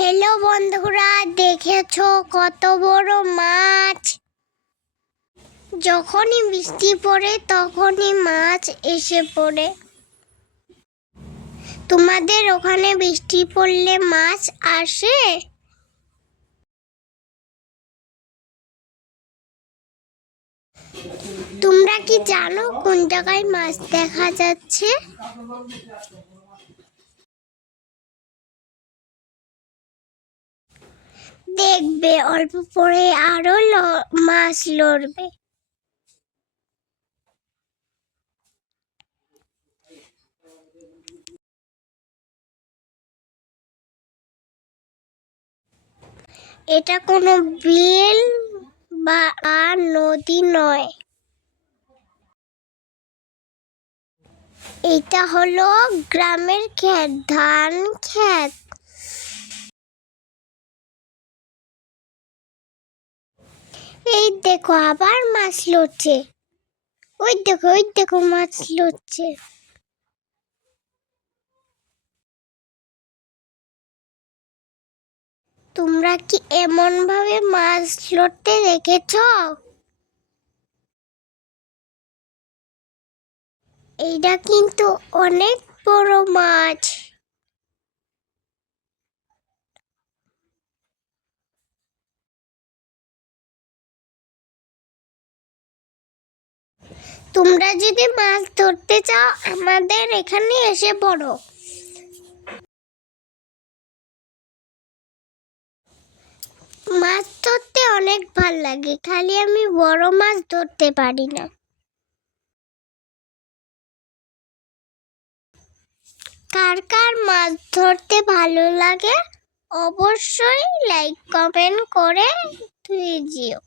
Hello বন্ধুরা, দেখেছো কত বড় মাছ? যখনই বৃষ্টি পড়ে তখনই মাছ এসে পড়ে। তোমাদের ওখানে বৃষ্টি পড়লে মাছ আসে? তোমরা কি জানো কোন জায়গায় মাছ দেখা যাচ্ছে? দেখবে অল্প পরে আরো মাছ লড়বে। এটা কোনো বিল বা নদী নয়, এটা হলো গ্রামের ক্ষেত, ধান ক্ষেত। এই দেখো আবার মাছ লড়ছে। ওই দেখো মাছ লড়ছে। তোমরা কি এমন ভাবে মাছ লড়তে দেখেছো? এইটা কিন্তু অনেক বড় মাছ। তোমরা যদি মাছ ধরতে চাও আমাদের এখানে এসে পড়ো। মাছ ধরতে অনেক ভাল লাগে, খালি আমি বড় মাছ ধরতে পারি না। কার কার মাছ ধরতে ভালো লাগে অবশ্যই লাইক কমেন্ট করে দিয়ে যেও।